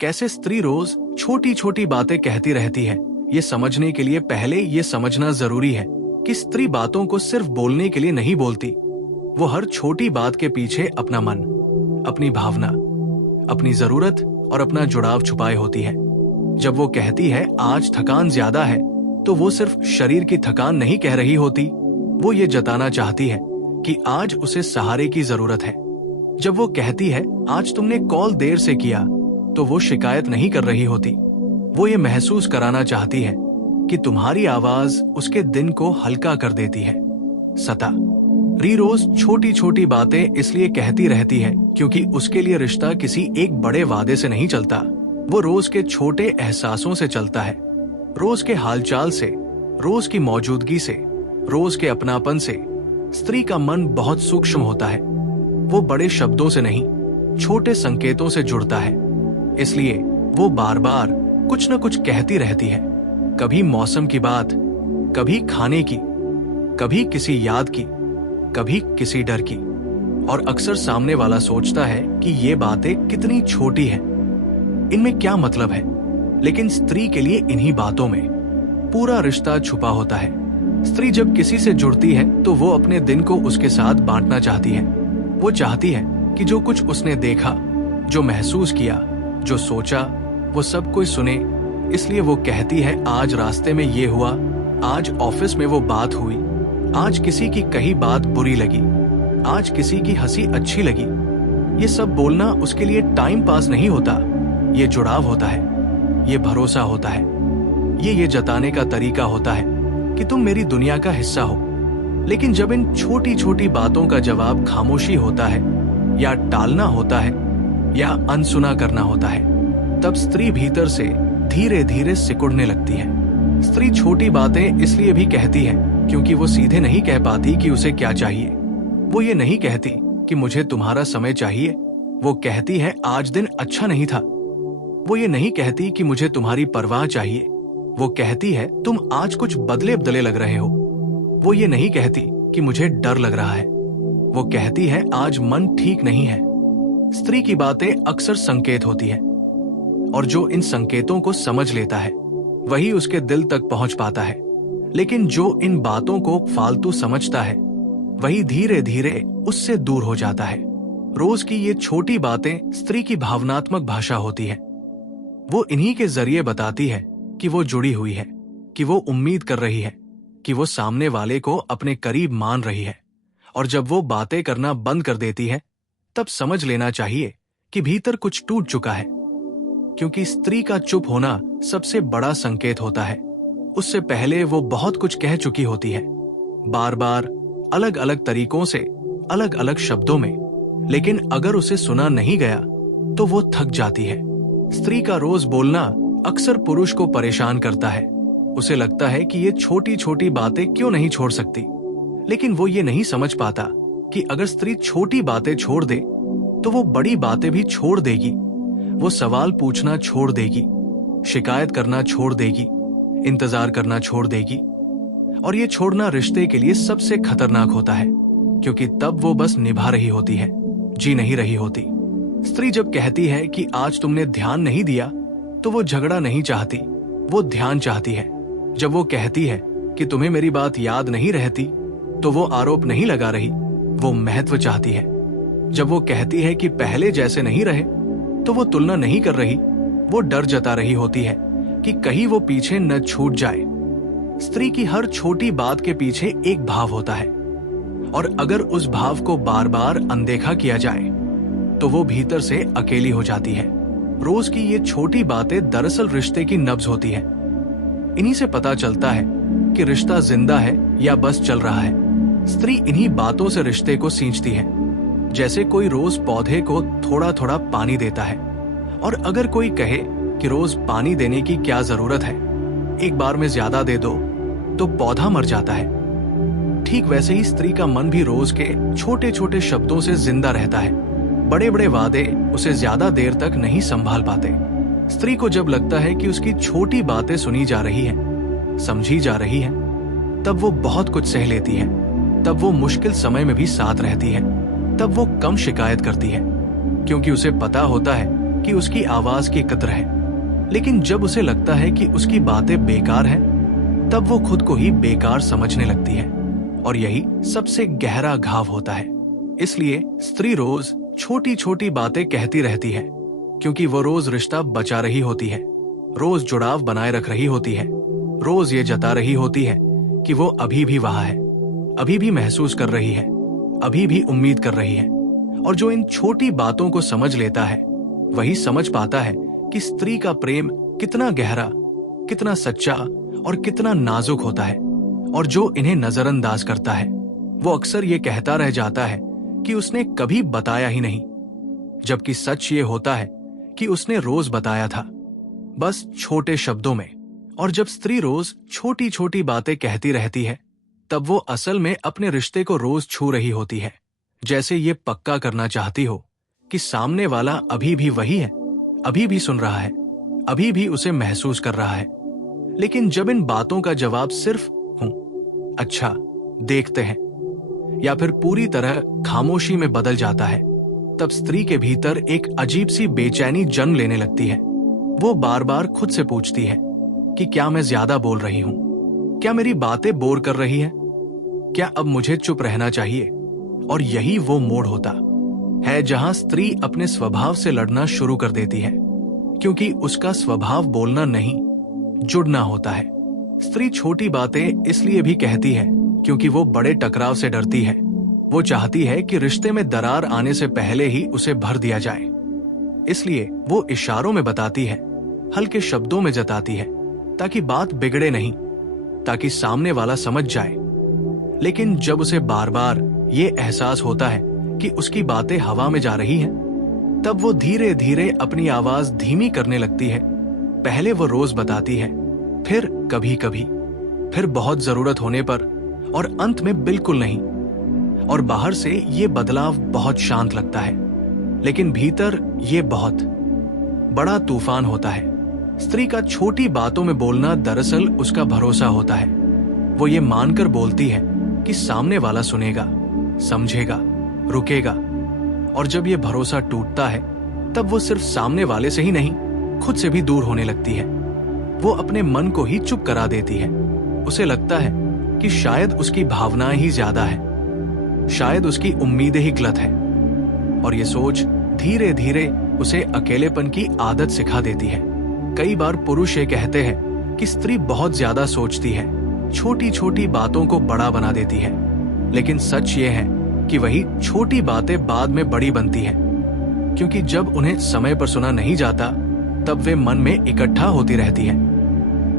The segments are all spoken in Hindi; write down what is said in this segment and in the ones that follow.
कैसे स्त्री रोज छोटी छोटी बातें कहती रहती है। ये समझने के लिए पहले ये समझना जरूरी है कि स्त्री बातों को सिर्फ बोलने के लिए नहीं बोलती। वो हर छोटी बात के पीछे अपना मन, अपनी भावना, अपनी जरूरत और अपना जुड़ाव छुपाए होती है। जब वो कहती है आज थकान ज्यादा है, तो वो सिर्फ शरीर की थकान नहीं कह रही होती। वो ये जताना चाहती है कि आज उसे सहारे की जरूरत है। जब वो कहती है आज तुमने कॉल देर से किया, तो वो शिकायत नहीं कर रही होती। वो ये महसूस कराना चाहती है कि तुम्हारी आवाज उसके दिन को हल्का कर देती है। सता री रोज छोटी छोटी बातें इसलिए कहती रहती है क्योंकि उसके लिए रिश्ता किसी एक बड़े वादे से नहीं चलता। वो रोज के छोटे एहसासों से चलता है, रोज के हालचाल से, रोज की मौजूदगी से, रोज के अपनापन से। स्त्री का मन बहुत सूक्ष्म होता है। वो बड़े शब्दों से नहीं, छोटे संकेतों से जुड़ता है। इसलिए वो बार बार कुछ न कुछ कहती रहती है। कभी मौसम की बात, कभी खाने की, कभी किसी याद की, कभी किसी डर की। और अक्सर सामने वाला सोचता है कि ये बातें कितनी छोटी हैं, इनमें क्या मतलब है। लेकिन स्त्री के लिए इन्हीं बातों में पूरा रिश्ता छुपा होता है। स्त्री जब किसी से जुड़ती है तो वो अपने दिन को उसके साथ बांटना चाहती है। वो चाहती है कि जो कुछ उसने देखा, जो महसूस किया, जो सोचा, वो सब कोई सुने। इसलिए वो कहती है आज रास्ते में ये हुआ, आज ऑफिस में वो बात हुई, आज किसी की कही बात बुरी लगी, आज किसी की हंसी अच्छी लगी। ये सब बोलना उसके लिए टाइम पास नहीं होता, ये जुड़ाव होता है, ये भरोसा होता है, ये जताने का तरीका होता है कि तुम मेरी दुनिया का हिस्सा हो। लेकिन जब इन छोटी छोटी बातों का जवाब खामोशी होता है, या टालना होता है, या अनसुना करना होता है, तब स्त्री भीतर से धीरे धीरे सिकुड़ने लगती है। स्त्री छोटी बातें इसलिए भी कहती है क्योंकि वो सीधे नहीं कह पाती कि उसे क्या चाहिए। वो ये नहीं कहती कि मुझे तुम्हारा समय चाहिए। वो कहती है आज दिन अच्छा नहीं था। वो ये नहीं कहती कि मुझे तुम्हारी परवाह चाहिए। वो कहती है तुम आज कुछ बदले बदले लग रहे हो। वो ये नहीं कहती कि मुझे डर लग रहा है। वो कहती है आज मन ठीक नहीं है। स्त्री की बातें अक्सर संकेत होती है, और जो इन संकेतों को समझ लेता है वही उसके दिल तक पहुंच पाता है। लेकिन जो इन बातों को फालतू समझता है वही धीरे धीरे उससे दूर हो जाता है। रोज की ये छोटी बातें स्त्री की भावनात्मक भाषा होती है। वो इन्हीं के जरिए बताती है कि वो जुड़ी हुई है, कि वो उम्मीद कर रही है, कि वो सामने वाले को अपने करीब मान रही है। और जब वो बातें करना बंद कर देती है, तब समझ लेना चाहिए कि भीतर कुछ टूट चुका है। क्योंकि स्त्री का चुप होना सबसे बड़ा संकेत होता है। उससे पहले वो बहुत कुछ कह चुकी होती है, बार बार, अलग अलग तरीकों से, अलग अलग शब्दों में। लेकिन अगर उसे सुना नहीं गया तो वो थक जाती है। स्त्री का रोज बोलना अक्सर पुरुष को परेशान करता है। उसे लगता है कि ये छोटी छोटी बातें क्यों नहीं छोड़ सकती। लेकिन वो ये नहीं समझ पाता कि अगर स्त्री छोटी बातें छोड़ दे तो वो बड़ी बातें भी छोड़ देगी। वो सवाल पूछना छोड़ देगी, शिकायत करना छोड़ देगी, इंतजार करना छोड़ देगी। और ये छोड़ना रिश्ते के लिए सबसे खतरनाक होता है, क्योंकि तब वो बस निभा रही होती है, जी नहीं रही होती। स्त्री जब कहती है कि आज तुमने ध्यान नहीं दिया, तो वो झगड़ा नहीं चाहती, वो ध्यान चाहती है। जब वो कहती है कि तुम्हें मेरी बात याद नहीं रहती, तो वो आरोप नहीं लगा रही, वो महत्व चाहती है। जब वो कहती है कि पहले जैसे नहीं रहे, तो वो तुलना नहीं कर रही, वो डर जता रही होती है कि कहीं वो पीछे न छूट जाए। स्त्री की हर छोटी बात के पीछे एक भाव होता है, और अगर उस भाव को बार बार अनदेखा किया जाए तो वो भीतर से अकेली हो जाती है। रोज की ये छोटी बातें दरअसल रिश्ते की नब्ज होती है। इन्हीं से पता चलता है कि रिश्ता जिंदा है या बस चल रहा है। स्त्री इन्हीं बातों से रिश्ते को सींचती है, जैसे कोई रोज पौधे को थोड़ा थोड़ा पानी देता है। और अगर कोई कहे कि रोज पानी देने की क्या जरूरत है, एक बार में ज्यादा दे दो, तो पौधा मर जाता है। ठीक वैसे ही स्त्री का मन भी रोज के छोटे छोटे शब्दों से जिंदा रहता है। बड़े बड़े वादे उसे ज्यादा देर तक नहीं संभाल पाते। स्त्री को जब लगता है कि उसकी छोटी बातें सुनी जा रही हैं, समझी जा रही हैं, तब वो बहुत कुछ सह लेती है। तब वो मुश्किल समय में भी साथ रहती है। तब वो कम शिकायत करती है, क्योंकि उसे पता होता है कि उसकी आवाज की कद्र है, लेकिन जब उसे लगता है कि उसकी बातें बेकार हैं, तब वो खुद को ही बेकार समझने लगती है, और यही सबसे गहरा घाव होता है। इसलिए स्त्री रोज छोटी छोटी बातें कहती रहती है, क्योंकि वो रोज रिश्ता बचा रही होती है, रोज जुड़ाव बनाए रख रही होती है, रोज ये जता रही होती है कि वो अभी भी वहां है, अभी भी महसूस कर रही है, अभी भी उम्मीद कर रही है। और जो इन छोटी बातों को समझ लेता है वही समझ पाता है कि स्त्री का प्रेम कितना गहरा, कितना सच्चा और कितना नाजुक होता है। और जो इन्हें नजरअंदाज करता है वो अक्सर ये कहता रह जाता है कि उसने कभी बताया ही नहीं, जबकि सच ये होता है कि उसने रोज बताया था, बस छोटे शब्दों में। और जब स्त्री रोज छोटी छोटी बातें कहती रहती है, तब वो असल में अपने रिश्ते को रोज छू रही होती है, जैसे ये पक्का करना चाहती हो कि सामने वाला अभी भी वही है, अभी भी सुन रहा है, अभी भी उसे महसूस कर रहा है। लेकिन जब इन बातों का जवाब सिर्फ हूं, अच्छा, देखते हैं, या फिर पूरी तरह खामोशी में बदल जाता है, तब स्त्री के भीतर एक अजीब सी बेचैनी जन्म लेने लगती है। वो बार बार खुद से पूछती है कि क्या मैं ज्यादा बोल रही हूं, क्या मेरी बातें बोर कर रही है, क्या अब मुझे चुप रहना चाहिए। और यही वो मोड़ होता है जहां स्त्री अपने स्वभाव से लड़ना शुरू कर देती है, क्योंकि उसका स्वभाव बोलना नहीं, जुड़ना होता है। स्त्री छोटी बातें इसलिए भी कहती है क्योंकि वो बड़े टकराव से डरती है। वो चाहती है कि रिश्ते में दरार आने से पहले ही उसे भर दिया जाए, इसलिए वो इशारों में बताती है, हल्के शब्दों में जताती है, ताकि बात बिगड़े नहीं, ताकि सामने वाला समझ जाए। लेकिन जब उसे बार बार ये एहसास होता है कि उसकी बातें हवा में जा रही हैं, तब वो धीरे धीरे अपनी आवाज धीमी करने लगती है। पहले वो रोज बताती है, फिर कभी कभी, फिर बहुत जरूरत होने पर, और अंत में बिल्कुल नहीं। और बाहर से ये बदलाव बहुत शांत लगता है, लेकिन भीतर ये बहुत बड़ा तूफान होता है। स्त्री का छोटी बातों में बोलना दरअसल उसका भरोसा होता है। वो ये मानकर बोलती है कि सामने वाला सुनेगा, समझेगा, रुकेगा। और जब ये भरोसा टूटता है, तब वो सिर्फ सामने वाले से ही नहीं, खुद से भी दूर होने लगती है। वो अपने मन को ही चुप करा देती है। उसे लगता है कि शायद उसकी भावनाएं ही ज्यादा है, शायद उसकी उम्मीदें ही गलत है। और ये सोच धीरे धीरे उसे अकेलेपन की आदत सिखा देती है। कई बार पुरुष ये कहते हैं कि स्त्री बहुत ज्यादा सोचती है, छोटी छोटी बातों को बड़ा बना देती है। लेकिन सच ये है कि वही छोटी बातें बाद में बड़ी बनती है, क्योंकि जब उन्हें समय पर सुना नहीं जाता, तब वे मन में इकट्ठा होती रहती है।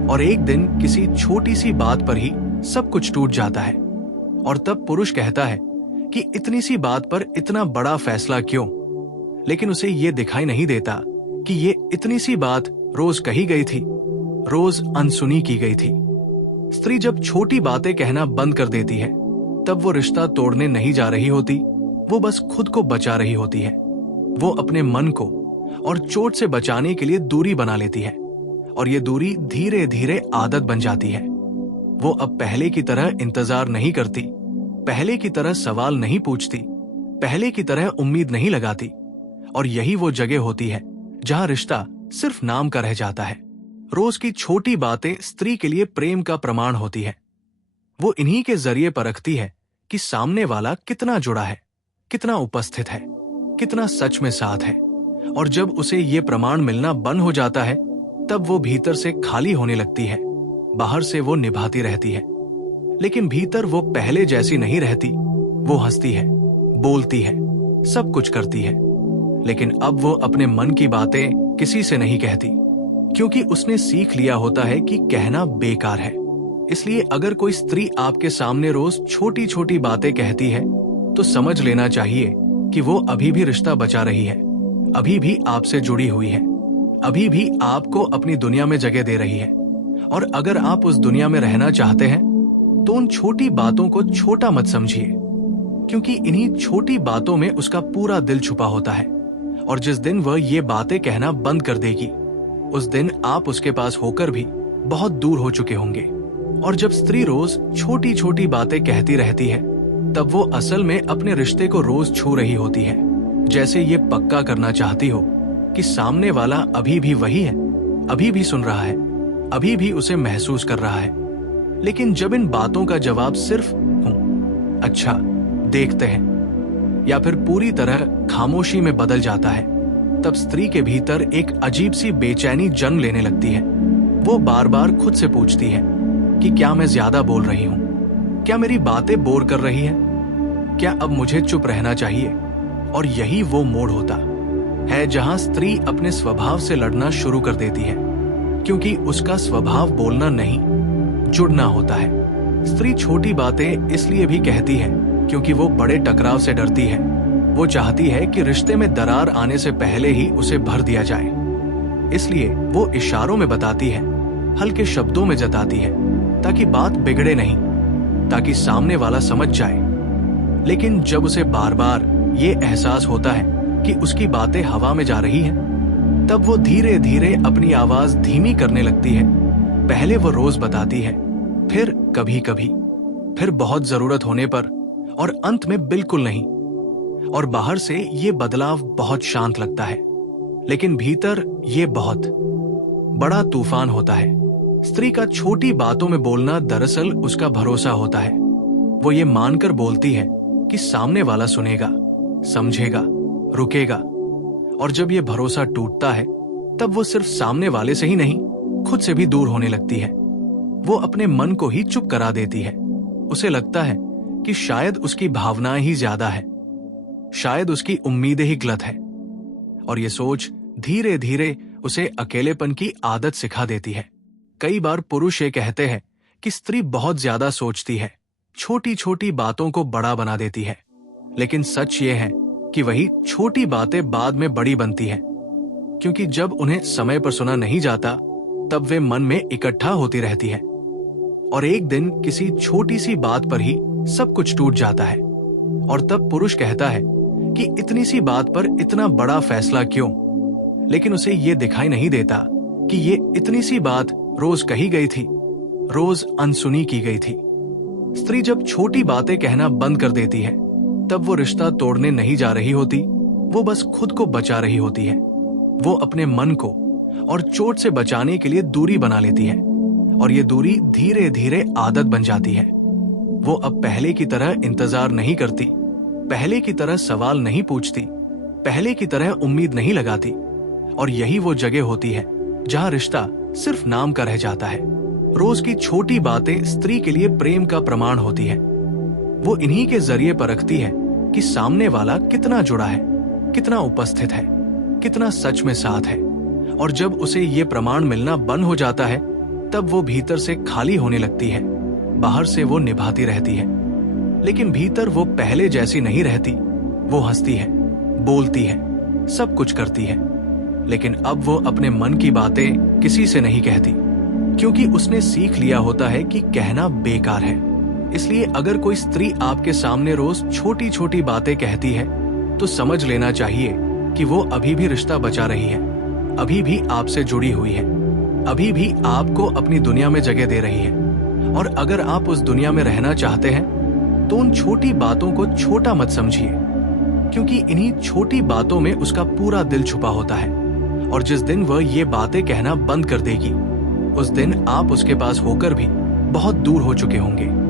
और एक दिन किसी छोटी सी बात पर ही सब कुछ टूट जाता है। और तब पुरुष कहता है कि इतनी सी बात पर इतना बड़ा फैसला क्यों। लेकिन उसे ये दिखाई नहीं देता कि ये इतनी सी बात रोज कही गई थी, रोज अनसुनी की गई थी। स्त्री जब छोटी बातें कहना बंद कर देती है, तब वो रिश्ता तोड़ने नहीं जा रही होती, वो बस खुद को बचा रही होती है। वो अपने मन को और चोट से बचाने के लिए दूरी बना लेती है, और ये दूरी धीरे धीरे आदत बन जाती है। वो अब पहले की तरह इंतजार नहीं करती, पहले की तरह सवाल नहीं पूछती, पहले की तरह उम्मीद नहीं लगाती। और यही वो जगह होती है जहां रिश्ता सिर्फ नाम का रह जाता है। रोज की छोटी बातें स्त्री के लिए प्रेम का प्रमाण होती है। वो इन्हीं के जरिए परखती है कि सामने वाला कितना जुड़ा है, कितना उपस्थित है, कितना सच में साथ है। और जब उसे ये प्रमाण मिलना बंद हो जाता है, तब वो भीतर से खाली होने लगती है। बाहर से वो निभाती रहती है, लेकिन भीतर वो पहले जैसी नहीं रहती। वो हंसती है, बोलती है, सब कुछ करती है, लेकिन अब वो अपने मन की बातें किसी से नहीं कहती, क्योंकि उसने सीख लिया होता है कि कहना बेकार है। इसलिए अगर कोई स्त्री आपके सामने रोज छोटी छोटी बातें कहती है, तो समझ लेना चाहिए कि वो अभी भी रिश्ता बचा रही है, अभी भी आपसे जुड़ी हुई है, अभी भी आपको अपनी दुनिया में जगह दे रही है। और अगर आप उस दुनिया में रहना चाहते हैं, तो उन छोटी बातों को छोटा मत समझिए, क्योंकि इन्हीं छोटी बातों में उसका पूरा दिल छुपा होता है। और जिस दिन वह ये बातें कहना बंद कर देगी, उस दिन आप उसके पास होकर भी बहुत दूर हो चुके होंगे। और जब स्त्री रोज छोटी छोटी बातें कहती रहती है, तब वो असल में अपने रिश्ते को रोज छू रही होती है, जैसे ये पक्का करना चाहती हो कि सामने वाला अभी भी वही है, अभी भी सुन रहा है, अभी भी उसे महसूस कर रहा है। लेकिन जब इन बातों का जवाब सिर्फ हूं, अच्छा, देखते हैं, या फिर पूरी तरह खामोशी में बदल जाता है, तब स्त्री के भीतर एक अजीब सी बेचैनी जन्म लेने लगती है। वो बार बार खुद से पूछती है कि क्या मैं ज्यादा बोल रही हूं? क्या मेरी बातें बोर कर रही है? क्या अब मुझे चुप रहना चाहिए? और यही वो मोड़ होता है जहां स्त्री अपने स्वभाव से लड़ना शुरू कर देती है, क्योंकि उसका स्वभाव बोलना नहीं, जुड़ना होता है। स्त्री छोटी बातें इसलिए भी कहती है क्योंकि वो बड़े टकराव से डरती है। वो चाहती है कि रिश्ते में दरार आने से पहले ही उसे भर दिया जाए। इसलिए वो इशारों में बताती है, हल्के शब्दों में जताती है, ताकि बात बिगड़े नहीं, ताकि सामने वाला समझ जाए। लेकिन जब उसे बार बार ये एहसास होता है कि उसकी बातें हवा में जा रही हैं, तब वो धीरे धीरे अपनी आवाज धीमी करने लगती है। पहले वो रोज बताती है, फिर कभी कभी, फिर बहुत जरूरत होने पर, और अंत में बिल्कुल नहीं। और बाहर से ये बदलाव बहुत शांत लगता है, लेकिन भीतर ये बहुत बड़ा तूफान होता है। स्त्री का छोटी बातों में बोलना दरअसल उसका भरोसा होता है। वो ये मानकर बोलती है कि सामने वाला सुनेगा, समझेगा, रुकेगा। और जब ये भरोसा टूटता है, तब वो सिर्फ सामने वाले से ही नहीं, खुद से भी दूर होने लगती है। वो अपने मन को ही चुप करा देती है। उसे लगता है कि शायद उसकी भावनाएं ही ज्यादा है, शायद उसकी उम्मीदें ही गलत है। और ये सोच धीरे धीरे उसे अकेलेपन की आदत सिखा देती है। कई बार पुरुष ये कहते हैं कि स्त्री बहुत ज्यादा सोचती है, छोटी छोटी बातों को बड़ा बना देती है। लेकिन सच ये है कि वही छोटी बातें बाद में बड़ी बनती हैं, क्योंकि जब उन्हें समय पर सुना नहीं जाता, तब वे मन में इकट्ठा होती रहती है। और एक दिन किसी छोटी सी बात पर ही सब कुछ टूट जाता है। और तब पुरुष कहता है कि इतनी सी बात पर इतना बड़ा फैसला क्यों? लेकिन उसे ये दिखाई नहीं देता कि ये इतनी सी बात रोज कही गई थी, रोज अनसुनी की गई थी। स्त्री जब छोटी बातें कहना बंद कर देती है, तब वो रिश्ता तोड़ने नहीं जा रही होती, वो बस खुद को बचा रही होती है। वो अपने मन को और चोट से बचाने के लिए दूरी बना लेती है, और ये दूरी धीरे धीरे आदत बन जाती है। वो अब पहले की तरह इंतजार नहीं करती, पहले की तरह सवाल नहीं पूछती, पहले की तरह उम्मीद नहीं लगाती। और यही वो जगह होती है जहां रिश्ता सिर्फ नाम का रह जाता है। रोज की छोटी बातें स्त्री के लिए प्रेम का प्रमाण होती है। वो इन्हीं के जरिए परखती है कि सामने वाला कितना जुड़ा है, कितना उपस्थित है, कितना सच में साथ है। और जब उसे ये प्रमाण मिलना बंद हो जाता है, तब वो भीतर से खाली होने लगती है। बाहर से वो निभाती रहती है, लेकिन भीतर वो पहले जैसी नहीं रहती। वो हंसती है, बोलती है, सब कुछ करती है, लेकिन अब वो अपने मन की बातें किसी से नहीं कहती, क्योंकि उसने सीख लिया होता है कि कहना बेकार है। इसलिए अगर कोई स्त्री आपके सामने रोज छोटी छोटी बातें कहती है, तो समझ लेना चाहिए कि वो अभी भी रिश्ता बचा रही है, अभी भी आपसे जुड़ी हुई है, अभी भी आपको अपनी दुनिया में जगह दे रही है। और अगर आप उस दुनिया में रहना चाहते हैं, तो उन छोटी बातों को छोटा मत समझिए, क्योंकि इन्हीं छोटी बातों में उसका पूरा दिल छुपा होता है। और जिस दिन वह ये बातें कहना बंद कर देगी, उस दिन आप उसके पास होकर भी बहुत दूर हो चुके होंगे।